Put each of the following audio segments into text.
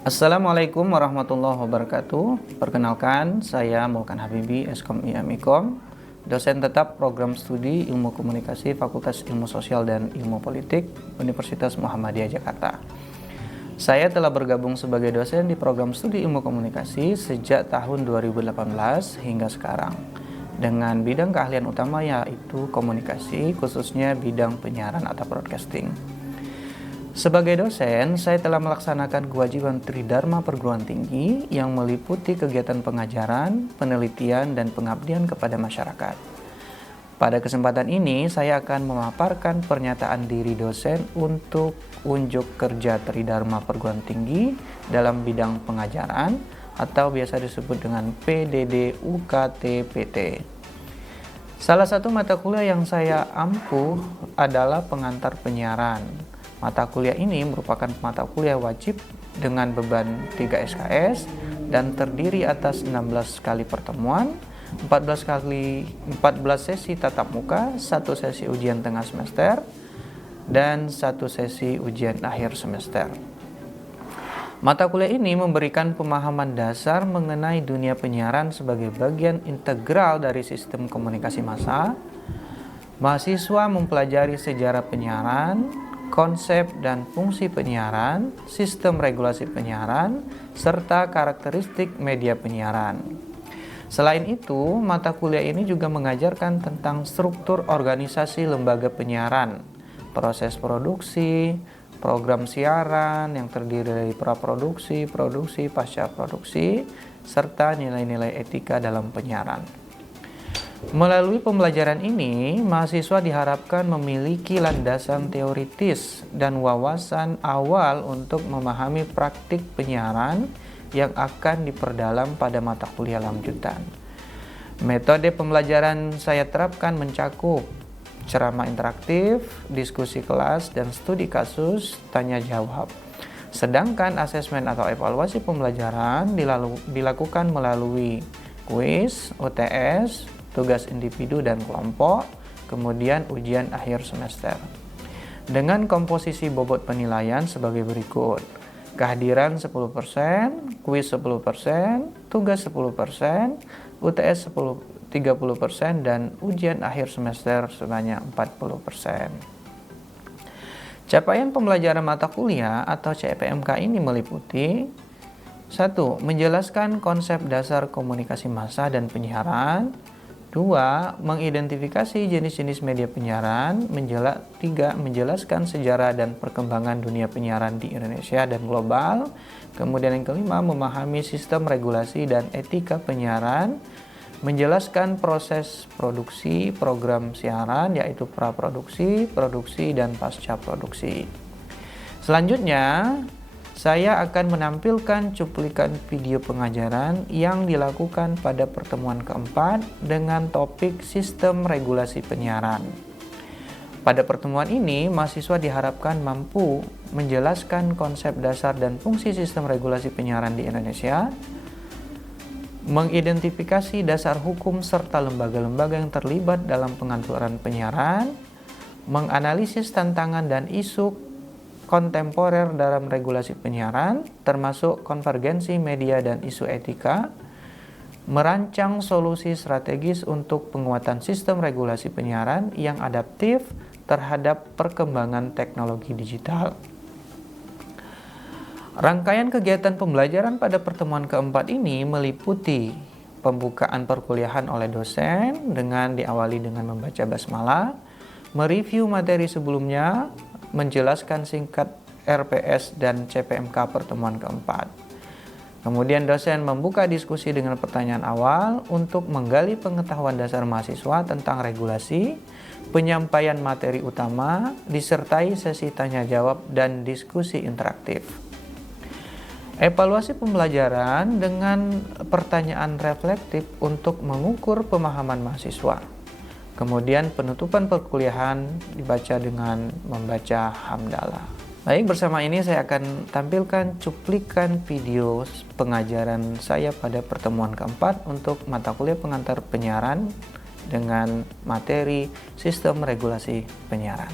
Assalamualaikum warahmatullahi wabarakatuh. Perkenalkan, saya Mulkan Habibi, Eskom IMIKOM, dosen tetap program studi Ilmu Komunikasi Fakultas Ilmu Sosial dan Ilmu Politik Universitas Muhammadiyah Jakarta. Saya telah bergabung sebagai dosen di program studi Ilmu Komunikasi sejak tahun 2018 hingga sekarang, dengan bidang keahlian utama yaitu komunikasi, khususnya bidang penyiaran atau broadcasting. Sebagai dosen, saya telah melaksanakan kewajiban Tridharma Perguruan Tinggi yang meliputi kegiatan pengajaran, penelitian, dan pengabdian kepada masyarakat. Pada kesempatan ini, saya akan memaparkan pernyataan diri dosen untuk unjuk kerja Tridharma Perguruan Tinggi dalam bidang pengajaran atau biasa disebut dengan PDD UKT PT. Salah satu mata kuliah yang saya ampuh adalah pengantar penyiaran. Mata kuliah ini merupakan mata kuliah wajib dengan beban 3 SKS dan terdiri atas 16 kali pertemuan, 14 sesi tatap muka, 1 sesi ujian tengah semester, dan 1 sesi ujian akhir semester. Mata kuliah ini memberikan pemahaman dasar mengenai dunia penyiaran sebagai bagian integral dari sistem komunikasi massa. Mahasiswa mempelajari sejarah penyiaran, konsep dan fungsi penyiaran, sistem regulasi penyiaran, serta karakteristik media penyiaran. Selain itu, mata kuliah ini juga mengajarkan tentang struktur organisasi lembaga penyiaran, proses produksi, program siaran yang terdiri dari praproduksi, produksi, pasca produksi, serta nilai-nilai etika dalam penyiaran. Melalui pembelajaran ini, mahasiswa diharapkan memiliki landasan teoritis dan wawasan awal untuk memahami praktik penyiaran yang akan diperdalam pada mata kuliah lanjutan. Metode pembelajaran saya terapkan mencakup ceramah interaktif, diskusi kelas, dan studi kasus tanya jawab. Sedangkan asesmen atau evaluasi pembelajaran dilakukan melalui kuis, UTS, tugas individu dan kelompok, kemudian ujian akhir semester. Dengan komposisi bobot penilaian sebagai berikut: kehadiran 10%, kuis 10%, tugas 10%, UTS 30%, dan ujian akhir semester sebanyak 40%. Capaian pembelajaran mata kuliah atau CPMK ini meliputi 1. Menjelaskan konsep dasar komunikasi massa dan penyiaran. 2. Mengidentifikasi jenis-jenis media penyiaran. 3. Menjelaskan sejarah dan perkembangan dunia penyiaran di Indonesia dan global. Kemudian yang kelima, memahami sistem regulasi dan etika penyiaran. Menjelaskan proses produksi program siaran, yaitu praproduksi, produksi, dan pasca produksi. Selanjutnya, saya akan menampilkan cuplikan video pengajaran yang dilakukan pada pertemuan keempat dengan topik sistem regulasi penyiaran. Pada pertemuan ini, mahasiswa diharapkan mampu menjelaskan konsep dasar dan fungsi sistem regulasi penyiaran di Indonesia, mengidentifikasi dasar hukum serta lembaga-lembaga yang terlibat dalam pengaturan penyiaran, menganalisis tantangan dan isu kontemporer dalam regulasi penyiaran, termasuk konvergensi media dan isu etika, merancang solusi strategis untuk penguatan sistem regulasi penyiaran yang adaptif terhadap perkembangan teknologi digital. Rangkaian kegiatan pembelajaran pada pertemuan keempat ini meliputi pembukaan perkuliahan oleh dosen dengan diawali dengan membaca basmalah, mereview materi sebelumnya, menjelaskan singkat RPS dan CPMK pertemuan keempat. Kemudian dosen membuka diskusi dengan pertanyaan awal untuk menggali pengetahuan dasar mahasiswa tentang regulasi, penyampaian materi utama, disertai sesi tanya jawab dan diskusi interaktif. Evaluasi pembelajaran dengan pertanyaan reflektif untuk mengukur pemahaman mahasiswa. Kemudian penutupan perkuliahan dibaca dengan membaca hamdalah. Baik, bersama ini saya akan tampilkan cuplikan video pengajaran saya pada pertemuan keempat untuk mata kuliah pengantar penyiaran dengan materi sistem regulasi penyiaran.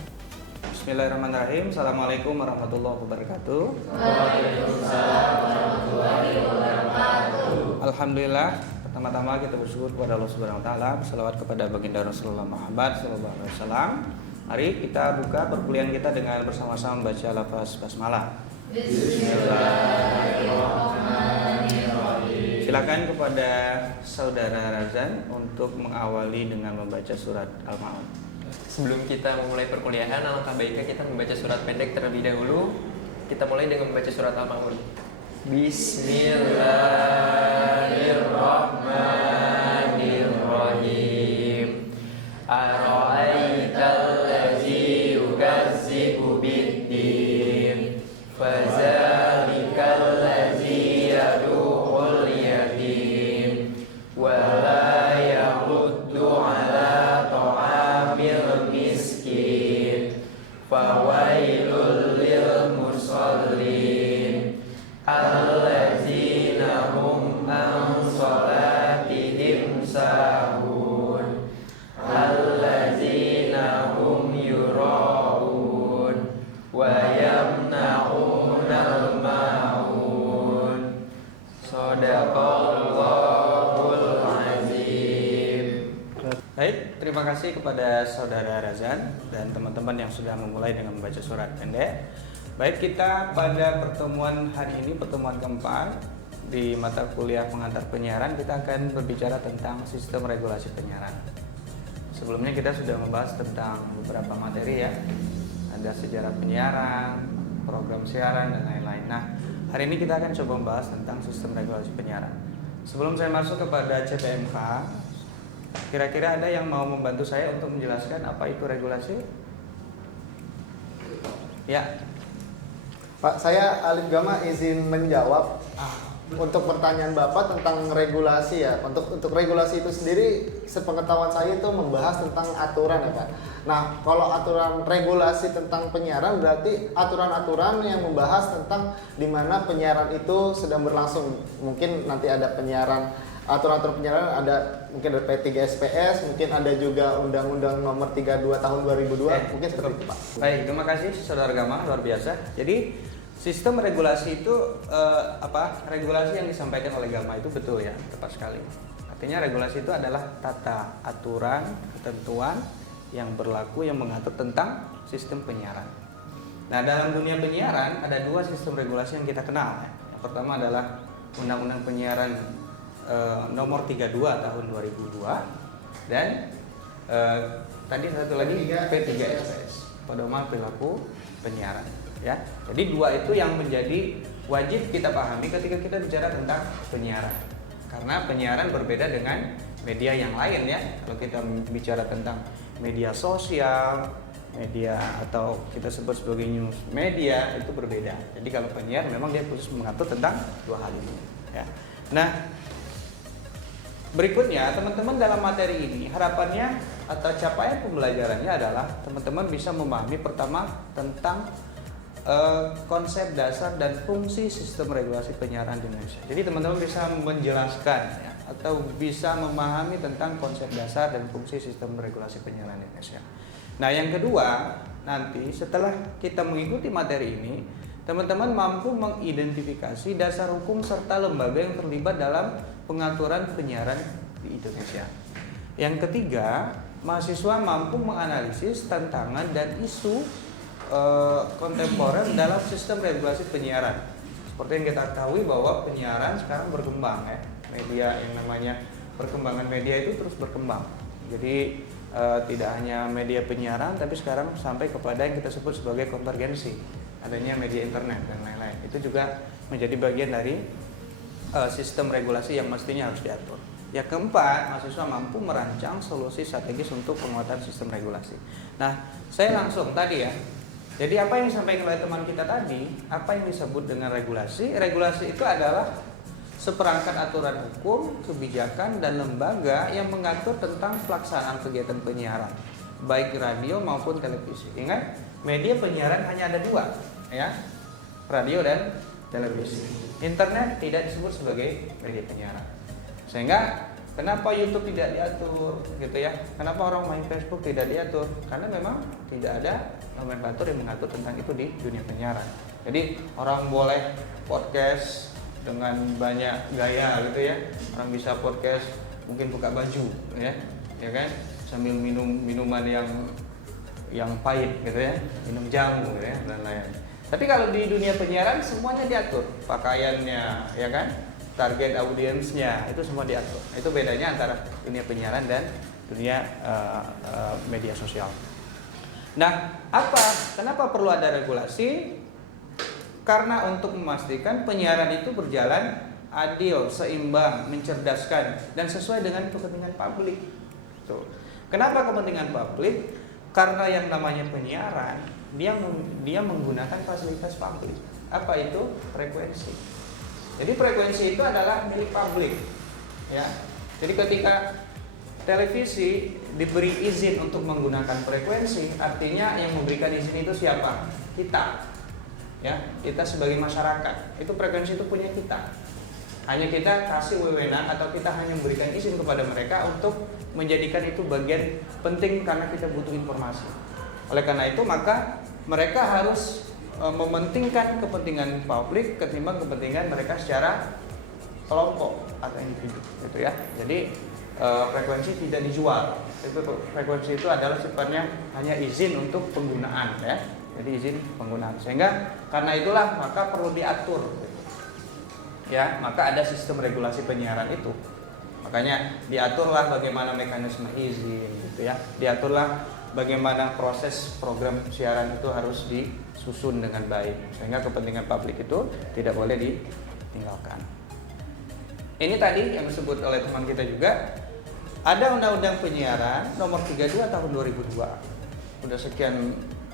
Bismillahirrahmanirrahim. Assalamualaikum warahmatullahi wabarakatuh. Waalaikumsalam warahmatullahi wabarakatuh. Alhamdulillah, pertama-tama kita bersyukur kepada Allah Subhanahu wa taala, berselawat kepada baginda Rasulullah Muhammad sallallahu alaihi wasallam. Mari kita buka perkuliahan kita dengan bersama-sama membaca lafaz basmalah. Bismillahirrahmanirrahim. Silakan kepada Saudara Razan untuk mengawali dengan membaca surat Al-Ma'un. Sebelum kita memulai perkuliahan, alangkah baiknya kita membaca surat pendek terlebih dahulu. Kita mulai dengan membaca surat Al-Ma'un. Bismillahirrahmanirrahim. Ara'aital ladzi yukazzibu bid-din, fadzalikal ladzi yad'ul yatim, wa la yahuddu 'ala ta'amil miskin, fawailul lil musallin allazina hum an salatihim sahun, allazina hum yura'un wa yamna'unal ma'un. Shadaqallahul azim. Baik, terima kasih kepada Saudara Razan dan teman-teman yang sudah memulai dengan membaca surat pendek. Baik, kita pada pertemuan hari ini, pertemuan keempat di mata kuliah pengantar penyiaran, kita akan berbicara tentang sistem regulasi penyiaran. Sebelumnya kita sudah membahas tentang beberapa materi ya, ada sejarah penyiaran, program siaran dan lain-lain. Nah, hari ini kita akan coba membahas tentang sistem regulasi penyiaran. Sebelum saya masuk kepada CPMK, kira-kira ada yang mau membantu saya untuk menjelaskan apa itu regulasi? Ya. Pak, saya Alif Gama izin menjawab untuk pertanyaan Bapak tentang regulasi ya. Untuk regulasi itu sendiri, sepengetahuan saya itu membahas tentang aturan ya Pak. Nah, kalau aturan regulasi tentang penyiaran berarti aturan-aturan yang membahas tentang di mana penyiaran itu sedang berlangsung. Mungkin nanti ada penyiaran, aturan-aturan penyiaran ada, mungkin ada P3SPS, mungkin ada juga Undang-Undang Nomor 32 Tahun 2002, mungkin seperti itu Pak. Baik, terima kasih Saudara Gama, luar biasa. Jadi sistem regulasi itu regulasi yang disampaikan oleh Gama itu betul ya, tepat sekali. Artinya regulasi itu adalah tata aturan, ketentuan yang berlaku yang mengatur tentang sistem penyiaran. Nah, dalam dunia penyiaran ada dua sistem regulasi yang kita kenal ya. Yang pertama adalah Undang-Undang Penyiaran Nomor 32 Tahun 2002 dan tadi satu lagi P3SPS, Pedoman Perilaku Penyiaran ya. Jadi dua itu yang menjadi wajib kita pahami ketika kita bicara tentang penyiaran. Karena penyiaran berbeda dengan media yang lain ya. Kalau kita bicara tentang media sosial, media atau kita sebut sebagai news media itu berbeda. Jadi kalau penyiar memang dia khusus mengatur tentang dua hal ini ya. Nah, berikutnya teman-teman dalam materi ini harapannya atau capaian pembelajarannya adalah teman-teman bisa memahami pertama tentang konsep dasar dan fungsi sistem regulasi penyiaran di Indonesia. Jadi teman-teman bisa menjelaskan ya, atau bisa memahami tentang konsep dasar dan fungsi sistem regulasi penyiaran di Indonesia. Nah, yang kedua, nanti setelah kita mengikuti materi ini, teman-teman mampu mengidentifikasi dasar hukum serta lembaga yang terlibat dalam pengaturan penyiaran di Indonesia. Yang ketiga, mahasiswa mampu menganalisis tantangan dan isu kontemporer dalam sistem regulasi penyiaran. Seperti yang kita ketahui bahwa penyiaran sekarang berkembang ya. Media yang namanya perkembangan media itu terus berkembang. Jadi tidak hanya media penyiaran tapi sekarang sampai kepada yang kita sebut sebagai konvergensi. Adanya media internet dan lain-lain. Itu juga menjadi bagian dari sistem regulasi yang mestinya harus diatur. Yang keempat, mahasiswa mampu merancang solusi strategis untuk penguatan sistem regulasi. Nah, saya langsung tadi ya. Jadi apa yang disampaikan oleh teman kita tadi, apa yang disebut dengan regulasi? Regulasi itu adalah seperangkat aturan hukum, kebijakan, dan lembaga yang mengatur tentang pelaksanaan kegiatan penyiaran, baik radio maupun televisi. Ingat, media penyiaran hanya ada dua, ya, radio dan televisi. Internet tidak disebut sebagai media penyiaran. Sehingga Kenapa YouTube tidak diatur gitu ya? Kenapa orang main Facebook tidak diatur? Karena memang tidak ada nomenklatur yang mengatur tentang itu di dunia penyiaran. Jadi orang boleh podcast dengan banyak gaya gitu ya. Orang bisa podcast mungkin buka baju ya kan? Sambil minum minuman yang pahit gitu ya, minum jamu gitu ya dan lain. Tapi kalau di dunia penyiaran semuanya diatur, pakaiannya ya kan? Target audiensnya itu semua diatur. Itu bedanya antara dunia penyiaran dan dunia media sosial. Nah, kenapa perlu ada regulasi? Karena untuk memastikan penyiaran itu berjalan adil, seimbang, mencerdaskan dan sesuai dengan kepentingan publik. Tuh. Kenapa kepentingan publik? Karena yang namanya penyiaran dia menggunakan fasilitas publik. Apa itu? Frekuensi. Jadi frekuensi itu adalah milik publik, ya. Jadi ketika televisi diberi izin untuk menggunakan frekuensi, artinya yang memberikan izin itu siapa? Kita, ya. Kita sebagai masyarakat. Itu frekuensi itu punya kita. Hanya kita kasih wewenang atau kita hanya memberikan izin kepada mereka untuk menjadikan itu bagian penting karena kita butuh informasi. Oleh karena itu maka mereka harus mementingkan kepentingan publik ketimbang kepentingan mereka secara kelompok atau individu gitu ya. Jadi frekuensi tidak dijual. Frekuensi itu adalah sifatnya hanya izin untuk penggunaan ya. Jadi izin penggunaan. Sehingga karena itulah maka perlu diatur gitu. Ya, maka ada sistem regulasi penyiaran itu. Makanya diaturlah bagaimana mekanisme izin gitu ya. Diaturlah bagaimana proses program siaran itu harus disusun dengan baik sehingga kepentingan publik itu tidak boleh ditinggalkan. Ini tadi yang disebut oleh teman kita juga ada Undang-Undang Penyiaran Nomor 32 Tahun 2002.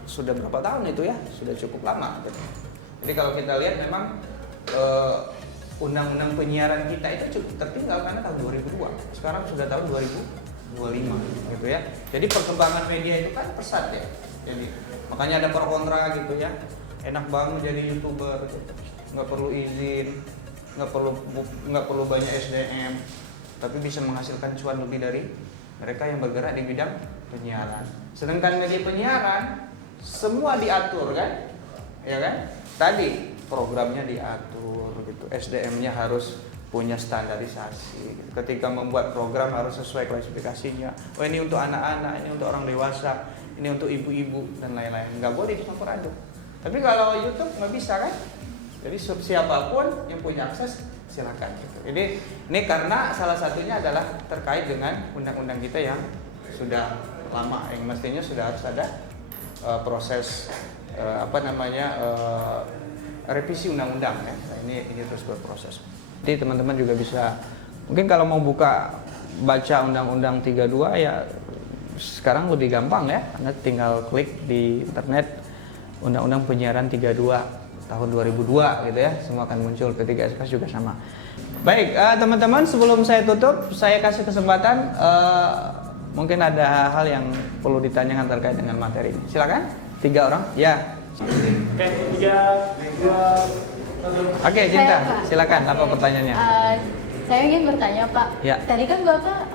Sudah berapa tahun itu ya? Sudah cukup lama gitu. Jadi kalau kita lihat memang Undang-Undang Penyiaran kita itu cukup tertinggal karena tahun 2002. Sekarang sudah tahun 2025 gitu ya. Jadi perkembangan media itu kan pesat ya. Jadi makanya ada pro kontra gitu ya. Enak banget menjadi YouTuber gitu. Nggak perlu izin, nggak perlu banyak SDM, tapi bisa menghasilkan cuan lebih dari mereka yang bergerak di bidang penyiaran. Sedangkan media penyiaran semua diatur kan? Ya kan? Tadi programnya diatur gitu. SDM-nya harus punya standarisasi. Ketika membuat program harus sesuai klasifikasinya. Oh ini untuk anak-anak, ini untuk orang dewasa, ini untuk ibu-ibu dan lain-lain. Nggak boleh dicampur aduk. Tapi kalau YouTube nggak bisa kan? Jadi siapapun yang punya akses silakan. Gitu. Jadi ini karena salah satunya adalah terkait dengan undang-undang kita yang sudah lama, yang mestinya sudah harus ada proses revisi undang-undang ya. Nah, ini terus berproses. Jadi teman-teman juga bisa mungkin kalau mau baca undang-undang 32 ya sekarang lebih gampang ya, karena tinggal klik di internet Undang-Undang Penyiaran 32 tahun 2002 gitu ya, semua akan muncul. Ketika SKS juga sama. Baik, teman-teman, sebelum saya tutup, saya kasih kesempatan mungkin ada hal yang perlu ditanyakan terkait dengan materi ini. Silakan, 3 orang. Ya. Oke, 3, 2, 1. Oke, Cinta, silakan. Apa pertanyaannya? Saya ingin bertanya, Pak. Ya. Tadi kan Bapak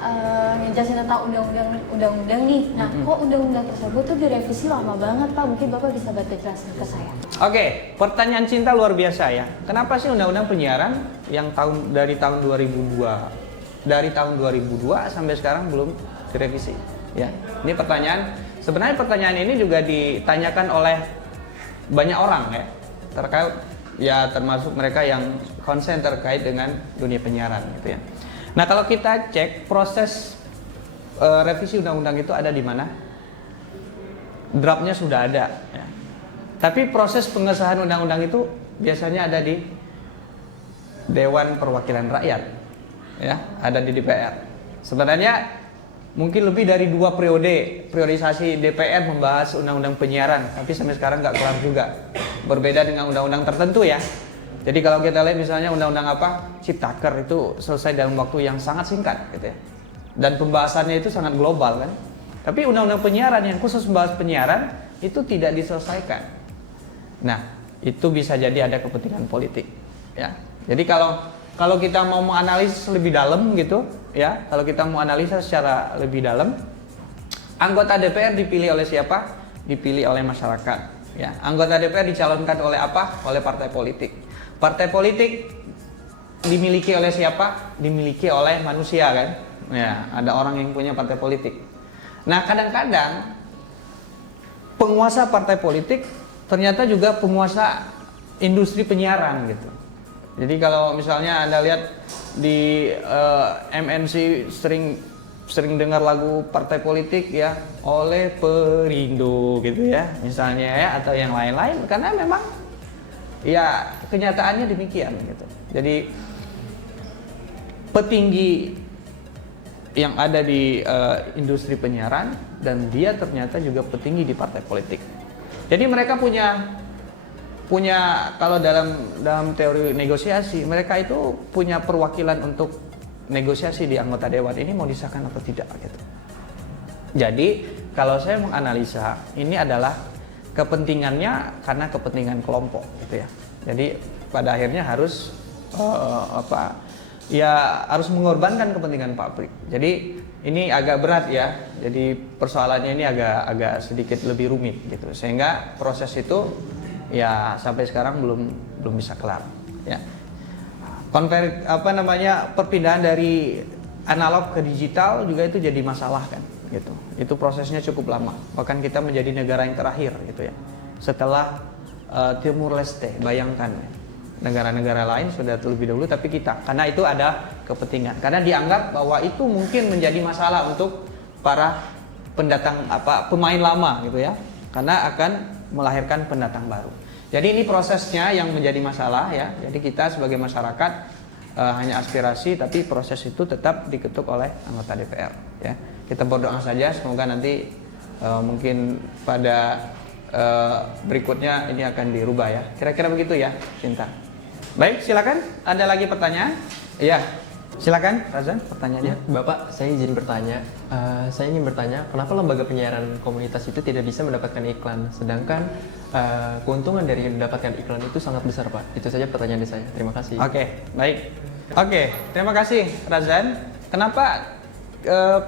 ngejelasin tentang undang-undang nih. Nah, kok undang-undang tersebut tuh direvisi lama banget, Pak? Mungkin Bapak bisa bantu jelasin ke saya. Oke, pertanyaan Cinta luar biasa ya. Kenapa sih undang-undang penyiaran yang dari tahun 2002 sampai sekarang belum direvisi? Ya, ini pertanyaan. Sebenarnya pertanyaan ini juga ditanyakan oleh banyak orang ya, terkait ya termasuk mereka yang konsen terkait dengan dunia penyiaran gitu ya. Nah, kalau kita cek proses revisi undang-undang itu ada di mana? Draftnya sudah ada ya. Tapi proses pengesahan undang-undang itu biasanya ada di Dewan Perwakilan Rakyat ya, ada di DPR. Sebenarnya mungkin lebih dari 2 priorisasi DPR membahas undang-undang penyiaran, tapi sampai sekarang nggak kelar juga. Berbeda dengan undang-undang tertentu ya. Jadi kalau kita lihat misalnya undang-undang Ciptaker itu selesai dalam waktu yang sangat singkat gitu ya. Dan pembahasannya itu sangat global kan. Tapi undang-undang penyiaran yang khusus membahas penyiaran itu tidak diselesaikan. Nah, itu bisa jadi ada kepentingan politik ya. Jadi kalau kalau kita mau menganalisis lebih dalam gitu ya, kalau kita mau analisa secara lebih dalam, anggota DPR dipilih oleh siapa? Dipilih oleh masyarakat ya. Anggota DPR dicalonkan oleh apa? Oleh partai politik. Partai politik dimiliki oleh siapa? Dimiliki oleh manusia kan ya, ada orang yang punya partai politik. Nah kadang-kadang penguasa partai politik ternyata juga penguasa industri penyiaran gitu. Jadi kalau misalnya Anda lihat di MNC sering dengar lagu partai politik ya, oleh Perindo gitu ya misalnya ya, atau yang lain-lain, karena memang ya kenyataannya demikian gitu. Jadi petinggi yang ada di industri penyiaran dan dia ternyata juga petinggi di partai politik. Jadi mereka punya kalau dalam teori negosiasi, mereka itu punya perwakilan untuk negosiasi di anggota dewan ini mau disahkan atau tidak gitu. Jadi kalau saya menganalisa ini adalah kepentingannya karena kepentingan kelompok gitu ya. Jadi pada akhirnya harus harus mengorbankan kepentingan pabrik. Jadi ini agak berat ya. Jadi persoalannya ini agak sedikit lebih rumit gitu. Sehingga proses itu ya sampai sekarang belum bisa kelar ya. Perpindahan dari analog ke digital juga itu jadi masalah kan gitu. Itu prosesnya cukup lama. Bahkan kita menjadi negara yang terakhir gitu ya. Setelah Timur Leste, bayangkan ya. Negara-negara lain sudah terlebih dahulu, tapi kita karena itu ada kepentingan. Karena dianggap bahwa itu mungkin menjadi masalah untuk para pemain lama gitu ya. Karena akan melahirkan pendatang baru. Jadi ini prosesnya yang menjadi masalah ya. Jadi kita sebagai masyarakat hanya aspirasi, tapi proses itu tetap diketuk oleh anggota DPR ya. Kita berdoa saja semoga nanti mungkin pada berikutnya ini akan dirubah ya. Kira-kira begitu ya, Cinta. Baik, silakan. Ada lagi pertanyaan? Iya. Silakan, Razan, pertanyaannya. Bapak, saya izin bertanya. Saya ingin bertanya, kenapa lembaga penyiaran komunitas itu tidak bisa mendapatkan iklan, sedangkan keuntungan dari mendapatkan iklan itu sangat besar, Pak. Itu saja pertanyaan dari saya. Terima kasih. Oke, baik. Oke, terima kasih, Razan. Kenapa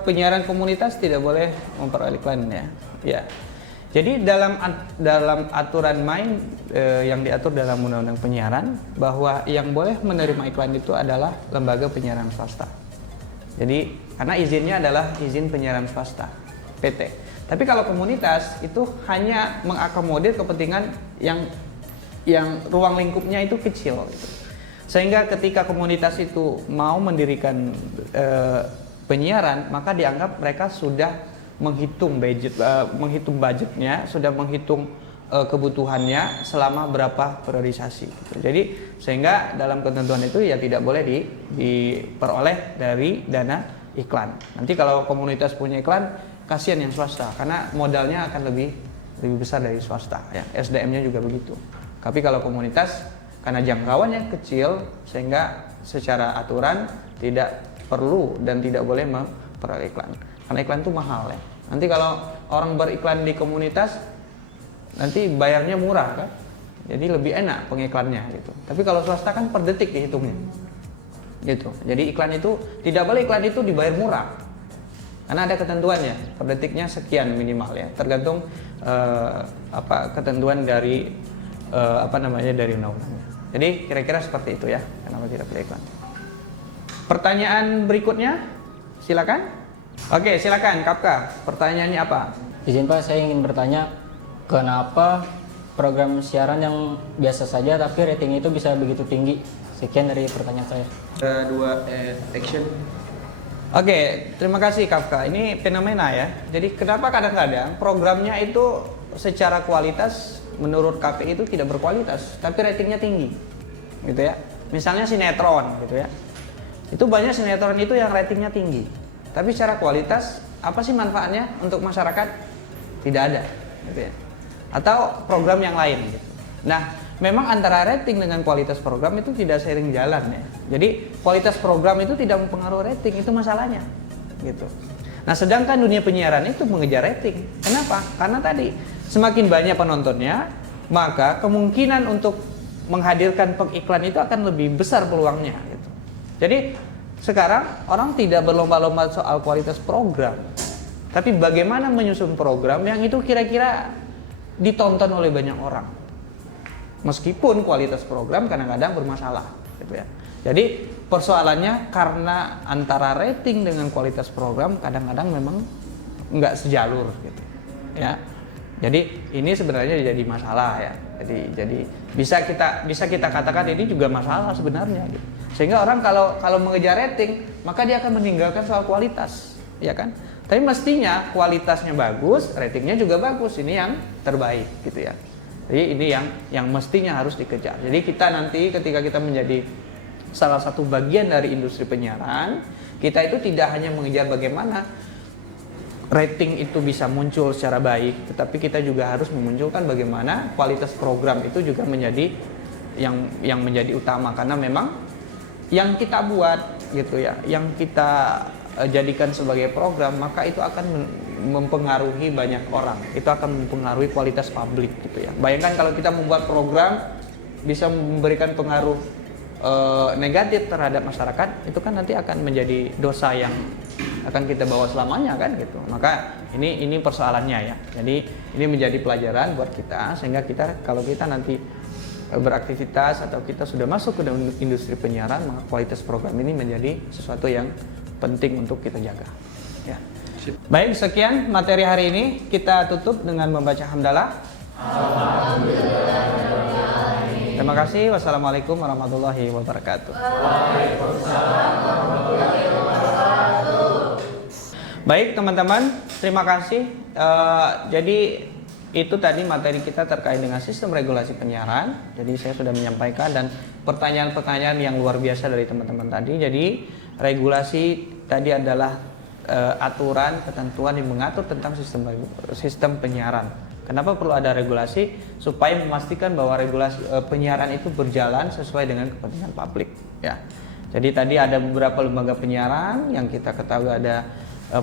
penyiaran komunitas tidak boleh memperoleh iklan ya? Ya. Jadi dalam aturan main yang diatur dalam Undang-Undang Penyiaran, bahwa yang boleh menerima iklan itu adalah lembaga penyiaran swasta. Jadi karena izinnya adalah izin penyiaran swasta, PT. Tapi kalau komunitas itu hanya mengakomodir kepentingan yang ruang lingkupnya itu kecil gitu. Sehingga ketika komunitas itu mau mendirikan penyiaran, maka dianggap mereka sudah menghitung budgetnya, sudah menghitung kebutuhannya selama berapa periodisasi gitu. Jadi sehingga dalam ketentuan itu ya tidak boleh diperoleh dari dana iklan. Nanti kalau komunitas punya iklan, kasihan yang swasta karena modalnya akan lebih besar dari swasta ya. SDM-nya juga begitu. Tapi kalau komunitas karena jangkauannya kecil sehingga secara aturan tidak perlu dan tidak boleh memperoleh iklan. Karena iklan itu mahal ya. Nanti kalau orang beriklan di komunitas, nanti bayarnya murah kan. Jadi lebih enak pengiklannya gitu. Tapi kalau swasta kan per detik dihitungnya. Gitu. Jadi iklan itu tidak boleh iklan itu dibayar murah. Karena ada ketentuannya, per detiknya sekian minimal ya. Tergantung ketentuan dari dari undang-undangnya. Jadi kira-kira seperti itu ya. Kenapa tidak boleh iklan? Pertanyaan berikutnya, silakan. Oke, silakan Kapka. Pertanyaannya apa? Izin Pak, saya ingin bertanya, kenapa program siaran yang biasa saja tapi ratingnya itu bisa begitu tinggi? Sekian dari pertanyaan saya. Action. Oke, terima kasih Kapka. Ini fenomena ya. Jadi kenapa kadang-kadang programnya itu secara kualitas menurut KPI itu tidak berkualitas, tapi ratingnya tinggi, gitu ya. Misalnya sinetron, gitu ya. Itu banyak sinetron itu yang ratingnya tinggi. Tapi secara kualitas, apa sih manfaatnya untuk masyarakat? Tidak ada gitu ya. Atau program yang lain gitu. Nah, memang antara rating dengan kualitas program itu tidak seiring jalan ya. Jadi, kualitas program itu tidak mempengaruhi rating, itu masalahnya gitu. Nah, sedangkan dunia penyiaran itu mengejar rating. Kenapa? Karena tadi semakin banyak penontonnya, maka kemungkinan untuk menghadirkan pengiklan itu akan lebih besar peluangnya gitu. Jadi sekarang orang tidak berlomba-lomba soal kualitas program, tapi bagaimana menyusun program yang itu kira-kira ditonton oleh banyak orang. Meskipun kualitas program kadang-kadang bermasalah, gitu ya. Jadi persoalannya karena antara rating dengan kualitas program kadang-kadang memang nggak sejalur, gitu, ya. Jadi ini sebenarnya jadi masalah ya. Jadi bisa kita katakan ini juga masalah sebenarnya, gitu. Sehingga orang kalau mengejar rating, maka dia akan meninggalkan soal kualitas, ya kan? Tapi mestinya kualitasnya bagus, ratingnya juga bagus. Ini yang terbaik, gitu ya. Jadi ini yang mestinya harus dikejar. Jadi kita nanti ketika kita menjadi salah satu bagian dari industri penyiaran, kita itu tidak hanya mengejar bagaimana rating itu bisa muncul secara baik, tetapi kita juga harus memunculkan bagaimana kualitas program itu juga menjadi yang menjadi utama, karena memang yang kita buat, gitu ya, yang kita jadikan sebagai program, maka itu akan mempengaruhi banyak orang, itu akan mempengaruhi kualitas publik, gitu ya. Bayangkan kalau kita membuat program bisa memberikan pengaruh negatif terhadap masyarakat, itu kan nanti akan menjadi dosa yang akan kita bawa selamanya, kan, gitu. Maka ini persoalannya ya. Jadi ini menjadi pelajaran buat kita, sehingga kalau kita nanti beraktivitas atau kita sudah masuk ke dalam industri penyiaran, maka kualitas program ini menjadi sesuatu yang penting untuk kita jaga, ya. Baik, sekian materi hari ini, kita tutup dengan membaca hamdalah. Terima kasih. Wassalamualaikum warahmatullahi wabarakatuh. Baik teman-teman, terima kasih. Jadi itu tadi materi kita terkait dengan sistem regulasi penyiaran. Jadi saya sudah menyampaikan, dan pertanyaan-pertanyaan yang luar biasa dari teman-teman tadi. Jadi regulasi tadi adalah aturan, ketentuan yang mengatur tentang sistem penyiaran. Kenapa perlu ada regulasi? Supaya memastikan bahwa regulasi penyiaran itu berjalan sesuai dengan kepentingan publik, ya. Jadi tadi ada beberapa lembaga penyiaran yang kita ketahui, ada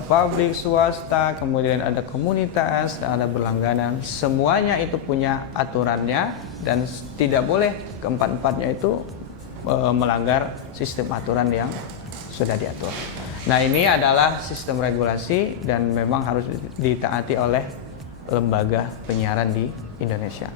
publik, swasta, kemudian ada komunitas, ada berlangganan. Semuanya itu punya aturannya, dan tidak boleh keempat-empatnya itu melanggar sistem aturan yang sudah diatur. Nah, ini adalah sistem regulasi dan memang harus ditaati oleh lembaga penyiaran di Indonesia.